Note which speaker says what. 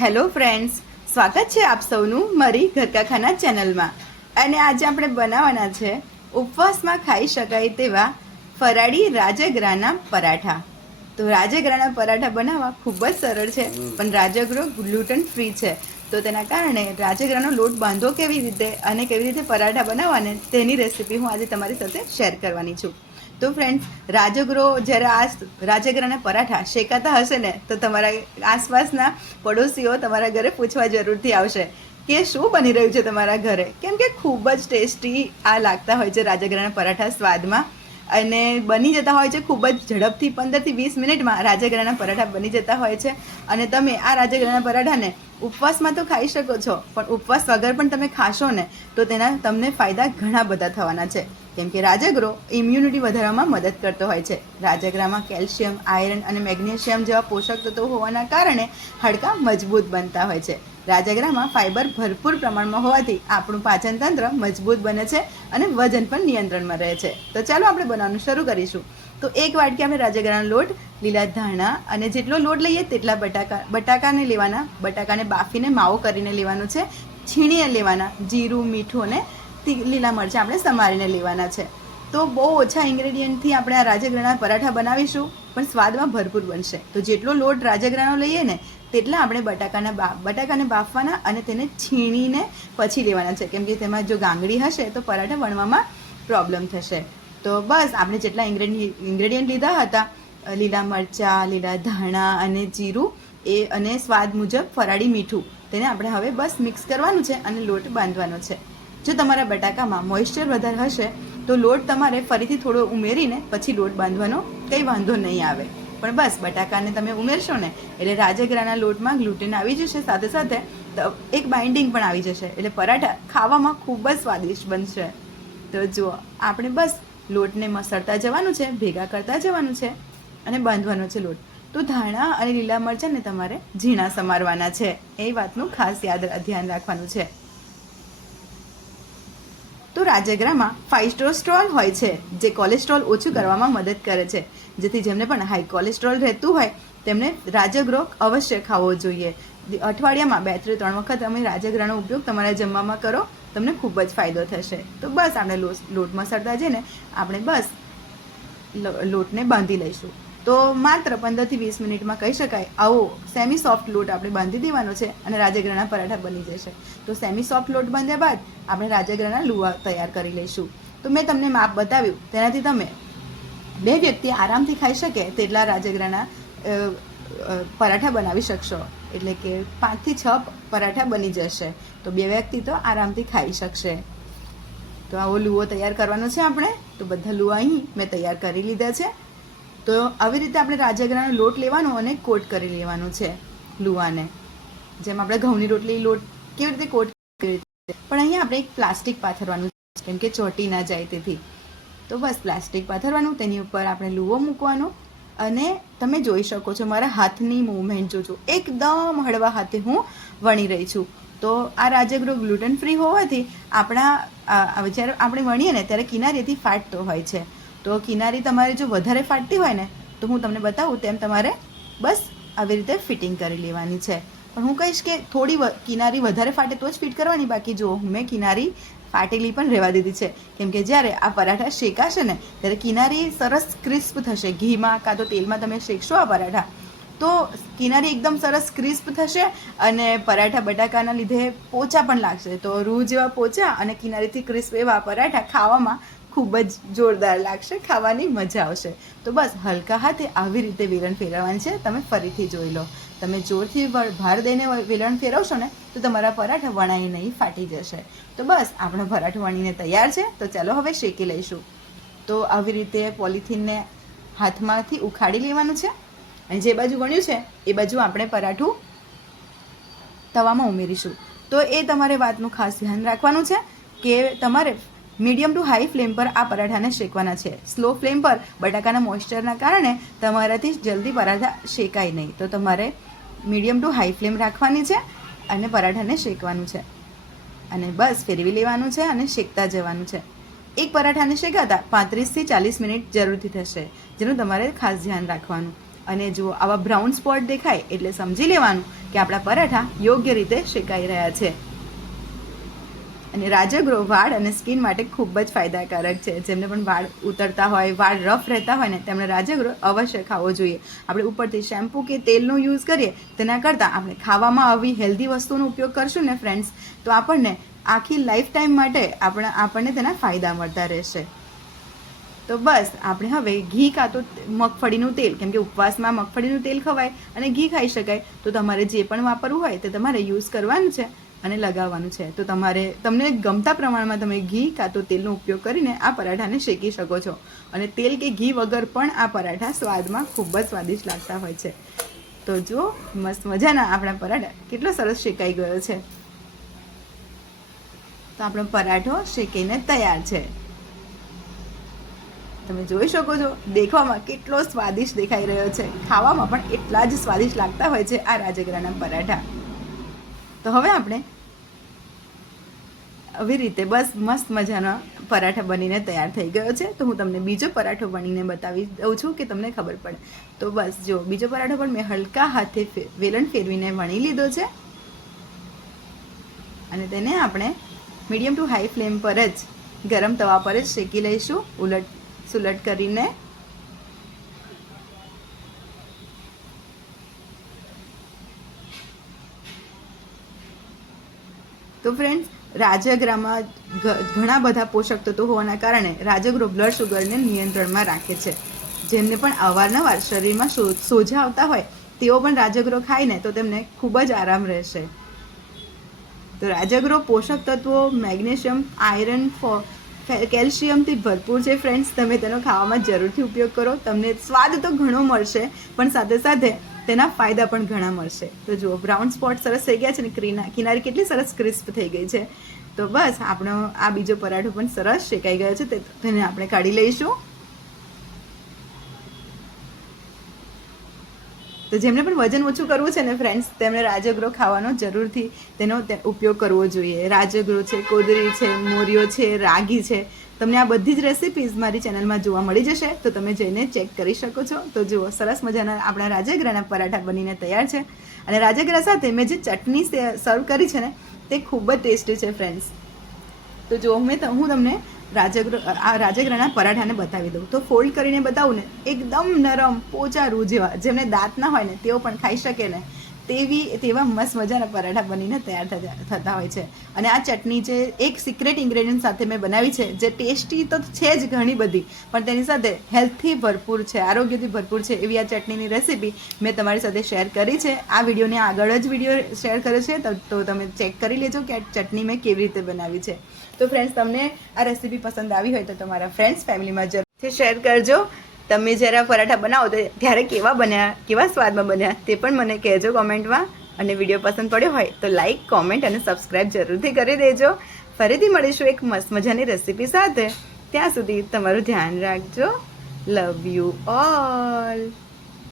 Speaker 1: Hello friends, સ્વાગત છે આપ સૌનું મારી ઘરકાખાના ચેનલમાં. અને આજે આપણે બનાવવાના છે ઉપવાસમાં ખાઈ શકાય તેવા ફરાળી રાજગરાના પરાઠા. તો રાજગરાના પરાઠા બનાવવા ખૂબ જ સરળ છે, પણ રાજગરો ગ્લુટન ફ્રી છે. તો તેના કારણે રાજગરાનો લોટ બાંધો કેવી રીતે અને કેવી રીતે પરાઠા બનાવવાને તેની રેસીપી હું આજે તમારી સાથે શેર કરવાની છું. તો ફ્રેન્ડ્સ રાજગરો જ્યારે આ રાજગરાના પરાઠા શેકાતા હશે ને, તો તમારા આસપાસના પડોશીઓ તમારા ઘરે પૂછવા જરૂરથી આવશે કે શું બની રહ્યું છે તમારા ઘરે? કેમ કે ખૂબ જ ટેસ્ટી આ લાગતા હોય છે રાજગરાના પરાઠા સ્વાદમાં. અને બની જતા હોય છે ખૂબ જ ઝડપથી પંદરથી વીસ મિનિટમાં રાજગરાના પરાઠા બની જતા હોય છે. અને તમે આ રાજગરાના પરાઠાને ઉપવાસમાં તો ખાઈ શકો છો, પણ ઉપવાસ વગર પણ તમે ખાશો ને, તો તેના તમને ફાયદા ઘણા બધા થવાના છે. કેમ કે રાજાગ્રો ઇમ્યુનિટી વધારવામાં મદદ કરતો હોય છે. રાજાગ્રામાં કેલ્શિયમ, આયરન અને મેગ્નેશિયમ જેવા પોષક તત્વો હોવાના કારણે હાડકાં મજબૂત બનતા હોય છે. રાજાગ્રામાં ફાઇબર ભરપૂર પ્રમાણમાં હોવાથી આપણું પાચન તંત્ર મજબૂત બને છે અને વજન પણ નિયંત્રણમાં રહે છે. તો ચાલો આપણે બનાવવાનું શરૂ કરીશું. તો એક વાટકી આપણે રાજાગ્રાનો લોટ લીલા ધાણા અને જેટલો લોટ લઈએ તેટલા બટાકા, બટાકાને લેવાના, બટાકાને બાફીને, માવો કરીને લેવાનો છે છીણીને લેવાના, જીરું, મીઠું અને લીલા મરચાં આપણે સમારીને લેવાના છે. તો બહુ ઓછા ઇન્ગ્રેડિયન્ટથી આપણે આ રાજગરાના પરાઠા બનાવીશું, પણ સ્વાદમાં ભરપૂર બનશે. તો જેટલો લોટ રાજગરાનો લઈએ ને, તેટલા આપણે બટાકાના બા, બટાકાને બાફવાના અને તેને છીણીને પછી લેવાના છે. કેમ કે તેમાં જો ગાંગડી હશે, તો પરાઠા વણવામાં પ્રોબ્લેમ થશે. તો બસ, આપણે જેટલા ઇન્ગ્રેડિયન્ટ ઇન્ગ્રેડિયન્ટ લીધા હતા લીલા મરચાં, લીલા ધાણા અને જીરું એ અને સ્વાદ મુજબ ફરાળી મીઠું તેને આપણે હવે બસ મિક્સ કરવાનું છે અને લોટ બાંધવાનો છે. જો તમારા બટાકામાં મોઇશ્ચર વધારે હશે, તો લોટ તમારે ફરીથી થોડો ઉમેરીને પછી લોટ બાંધવાનો કંઈ વાંધો નહીં આવે. પણ બસ બટાકાને તમે ઉમેરશો ને, એટલે રાજગરાના લોટમાં ગ્લુટેન આવી જશે સાથે સાથે એક બાઇન્ડિંગ પણ આવી જશે. એટલે પરાઠા ખાવામાં ખૂબ જ સ્વાદિષ્ટ બનશે. તો જુઓ, આપણે બસ લોટને મસળતા જવાનું છે, ભેગા કરતા જવાનું છે. અને બાંધવાનો છે લોટ. તો ધાણા અને લીલા મરચાંને તમારે ઝીણા સમારવાના છે. એ વાતનું ખાસ યાદ ધ્યાન રાખવાનું છે. તો રાજગરામાં ફાઇસ્ટ્રોસ્ટ્રોલ હોય છે, જે કોલેસ્ટ્રોલ ઓછું કરવામાં મદદ કરે છે. જેથી જેમને પણ હાઈ કોલેસ્ટ્રોલ રહેતું હોય, તેમને રાજગરો અવશ્ય ખાવો જોઈએ. અઠવાડિયામાં બેથી ત્રણ વખત તમે રાજગરાનો ઉપયોગ તમારા જમવામાં કરો, તમને ખૂબ જ ફાયદો થશે. તો બસ આપણે લોટ મસળતા જઈને આપણે બસ લોટને બાંધી લઈશું. તો માત્ર પંદરથી વીસ મિનિટમાં કહી શકાય, આવો સેમી સોફ્ટ લોટ આપણે બાંધી દેવાનો છે અને રાજગરાના પરાઠા બની જશે. તો સેમી સોફ્ટ લોટ બાંધ્યા બાદ આપણે રાજગરાના લુવા તૈયાર કરી લઈશું. તો મેં તમને માપ બતાવ્યું, તેનાથી તમે બે વ્યક્તિ આરામથી ખાઈ શકે તેટલા રાજગરાના પરાઠા બનાવી શકશો. એટલે કે પાંચથી છ પરાઠા બની જશે. તો બે વ્યક્તિ તો આરામથી ખાઈ શકશે. તો આવો લુઓ તૈયાર કરવાનો છે આપણે. તો બધા લુવા અહીં મેં તૈયાર કરી લીધા છે. તો આવી રીતે આપણે રાજગરાનો લોટ લેવાનો અને કોટ કરી લેવાનું છે લુવાને. જેમ આપણે ઘઉંની રોટલી લોટ કેવી રીતે કોટ કરી પણ અહીંયા આપણે એક પ્લાસ્ટિક પાથરવાનું છે, કેમ કે ચોટી ના જાય તેથી. તો બસ પ્લાસ્ટિક પાથરવાનું, તેની ઉપર આપણે લુવો મૂકવાનો અને તમે જોઈ શકો છો મારા હાથની મૂવમેન્ટ જોજો. એકદમ હળવા હાથે હું વણી રહી છું. તો આ રાજગરો ગ્લુટન ફ્રી હોવાથી આપણા જ્યારે આપણે વણીએ ને ત્યારે કિનારીથી ફાટતો હોય છે. તો કિનારી તમારે જો વધારે ફાટતી હોય ને, તો હું તમને બતાવું તેમ તમારે બસ આવી રીતે ફિટિંગ કરી લેવાની છે. પણ હું કહીશ કે થોડી કિનારી વધારે ફાટે તો જ ફિટ કરવાની, બાકી જો મેં કિનારી ફાટેલી પણ રહેવા દીધી છે. કેમ કે જ્યારે આ પરાઠા શેકાશે ને, ત્યારે કિનારી સરસ ક્રિસ્પ થશે. ઘીમાં કાં તો તેલમાં તમે શેકશો આ પરાઠા, તો કિનારી એકદમ સરસ ક્રિસ્પ થશે અને પરાઠા બટાકાના લીધે પોચા પણ લાગશે. તો રૂ જેવા પોચા અને કિનારીથી ક્રિસ્પ એવા પરાઠા ખાવામાં ખૂબ જ જોરદાર લાગશે, ખાવાની મજા આવશે. તો બસ, હલકા હાથે આવી રીતે વેલણ ફેરવવાની છે. તમે ફરીથી જોઈ લો. તમે જોરથી ભાર દઈને વિલણ ફેરવશો ને, તો તમારા પરાઠા વણાઈ નહીં ફાટી જશે. તો બસ, આપણો પરાઠો વણીને તૈયાર છે. તો ચાલો હવે શેકી લઈશું. તો આવી રીતે પોલિથીનને હાથમાંથી ઉખાડી લેવાનું છે. અને જે બાજુ વણ્યું છે, એ બાજુ આપણે પરાઠું તવામાં ઉમેરીશું. તો એ તમારે વાતનું ખાસ ધ્યાન રાખવાનું છે કે તમારે મીડિયમ ટુ હાઈ ફ્લેમ પર આ પરાઠાને શેકવાના છે. સ્લો ફ્લેમ પર બટાકાના મોઇસ્ચરના કારણે તમારાથી જલ્દી પરાઠા શેકાય નહીં. તો તમારે મીડિયમ ટુ હાઈ ફ્લેમ રાખવાની છે અને પરાઠાને શેકવાનું છે. અને બસ ફેરવી લેવાનું છે અને શેકતા જવાનું છે. એક પરાઠાને શેકાતા પાંત્રીસથી ચાલીસ મિનિટ જરૂરથી થશે, જેનું તમારે ખાસ ધ્યાન રાખવાનું. અને જો આવા બ્રાઉન સ્પોટ દેખાય એટલે સમજી લેવાનું કે આપણા પરાઠા યોગ્ય રીતે શેકાઈ રહ્યા છે. અને રાજગરો વાળ અને સ્કિન માટે ખૂબ જ ફાયદાકારક છે. જેમને પણ વાળ ઉતરતા હોય, વાળ રફ રહેતા હોય ને, તેમણે રાજગરો અવશ્ય ખાવો જોઈએ. આપણે ઉપરથી શેમ્પૂ કે તેલનો યુઝ કરીએ, તેના કરતાં આપણે ખાવામાં આવી હેલ્ધી વસ્તુનો ઉપયોગ કરશું ને, ફ્રેન્ડ્સ? તો આપણને આખી લાઈફ ટાઈમ માટે આપણા, આપણને તેના ફાયદા મળતા રહેશે. તો બસ, આપણે હવે ઘી કાં તો, મગફળીનું તેલ, કેમ કે ઉપવાસમાં મગફળીનું તેલ ખવાય અને ઘી ખાઈ શકાય. તો તમારે જે પણ વાપરવું હોય તે તમારે યુઝ કરવાનું છે. અને લગાવવાનું છે. તો તમારે, તમને ગમતા પ્રમાણમાં તમે ઘી કાં તો તેલનો ઉપયોગ કરીને આ પરાઠાને શેકી શકો છો. અને તેલ કે ઘી વગર પણ આ પરાઠા સ્વાદમાં ખૂબ જ સ્વાદિષ્ટ લાગતા હોય છે. તો જો, મસ્ત મજાના આપણા પરાઠા કેટલો સરસ શેકાઈ ગયો છે. તો આપણો પરાઠો શેકીને તૈયાર છે. તમે જોઈ શકો છો, દેખવામાં કેટલો સ્વાદિષ્ટ દેખાઈ રહ્યો છે. ખાવામાં પણ એટલા જ સ્વાદિષ્ટ લાગતા હોય છે આ રાજગરાના પરાઠા. તો હવે આપણે આવી રીતે બસ મસ્ત મજાનો પરાઠા બનીને તૈયાર થઈ ગયો છે. તો હું તમને બીજો પરાઠો બનીને બતાવી દઉં છું કે તમને ખબર પડે. તો બસ જો, બીજો પરાઠો પણ મેં હલકા હાથે વેલણ ફેરવીને વણી લીધો છે. અને તેને આપણે મીડિયમ ટુ હાઈ ફ્લેમ પર જ ગરમ તવા પર જ શેકી લઈશું. ઉલટ, સુલટ કરીને. તો ફ્રેન્ડ્સ રાજગરામાં ઘણા બધા પોષક તત્વો હોવાના કારણે રાજગરો બ્લડ શુગરને નિયંત્રણમાં રાખે છે. જેમને પણ અવારનવાર શરીરમાં સોજા આવતા હોય, તેઓ પણ રાજગરો ખાય ને તો તેમને ખૂબ જ આરામ રહેશે. તો રાજગરો પોષક તત્વો મેગ્નેશિયમ, આયરન કેલ્શિયમથી ભરપૂર છે ફ્રેન્ડ્સ તમે તેનો ખાવામાં જરૂરથી ઉપયોગ કરો. તમને સ્વાદ તો ઘણો મળશે, પણ સાથે સાથે તેના ફાયદા પણ ઘણા મળશે. તો જુઓ બ્રાઉન સ્પોટ સરસ થઈ ગયા છે ને, ક્રીના કિનારી કેટલી સરસ ક્રિસ્પ થઈ ગઈ છે. તો બસ, આપણો આ બીજો પરાઠો પણ સરસ શેકાઈ ગયો છે તેને આપણે કાઢી લઈશું. તો જેમને પણ વજન ઓછું કરવું છે ને ફ્રેન્ડ્સ તેમણે રાજગરો ખાવાનો જરૂરથી તેનો ઉપયોગ કરવો જોઈએ. રાજગરો છે કોદરી છે મોરિયો છે, રાગી છે. તમને આ બધી જ રેસિપીઝ મારી ચેનલમાં જોવા મળી જશે, તો તમે જઈને ચેક કરી શકો છો. તો જુઓ, સરસ મજાના આપણા રાજગરાના પરાઠા બનીને તૈયાર છે. અને રાજગરા સાથે મેં જે ચટણી સર્વ કરી છે ને, તે ખૂબ જ ટેસ્ટી છે ફ્રેન્ડ્સ તો જો મેં હું તમને રાજગરો આ રાજગરાના પરાઠાને બતાવી દઉં. તો ફોલ્ડ કરીને બતાવું ને, એકદમ નરમ, પોચા રૂ જેવા, જેમને દાંત ના હોય ને, તેઓ પણ ખાઈ શકે ને. તેવી તેવા મસ્ત મજાના પરાઠા બનીને તૈયાર થતા હોય છે. અને આ ચટણી જે એક સિક્રેટ ઇન્ગ્રેડિયન્ટ સાથે મેં બનાવી છે, જે ટેસ્ટી તો છે જ ઘણી બધી, પણ તેની સાથે હેલ્થથી ભરપૂર છે, આરોગ્યથી ભરપૂર છે એવી આ ચટણીની રેસિપી મેં તમારી સાથે શેર કરી છે. આ વિડીયોને આગળ જ વીડિયો શેર કર્યો છે, તો- તમે ચેક કરી લેજો કે આ ચટણી મેં કેવી રીતે બનાવી છે. તો ફ્રેન્ડ્સ તમને આ રેસિપી પસંદ આવી હોય તો તમારા ફ્રેન્ડ્સ ફેમિલીમાં જરૂરથી શેર કરજો. તમે જ્યારે આ પરાઠા બનાવો, તો ત્યારે કેવા બન્યા, કેવા સ્વાદમાં બન્યા, તે પણ મને કહેજો કોમેન્ટમાં. અને વીડિયો પસંદ પડ્યો હોય, તો લાઈક કોમેન્ટ અને સબસ્ક્રાઈબ જરૂરથી કરી દેજો. ફરીથી મળીશું એક મસ્ત મજાની રેસીપી સાથે. ત્યાં સુધી તમારું ધ્યાન રાખજો. Love you all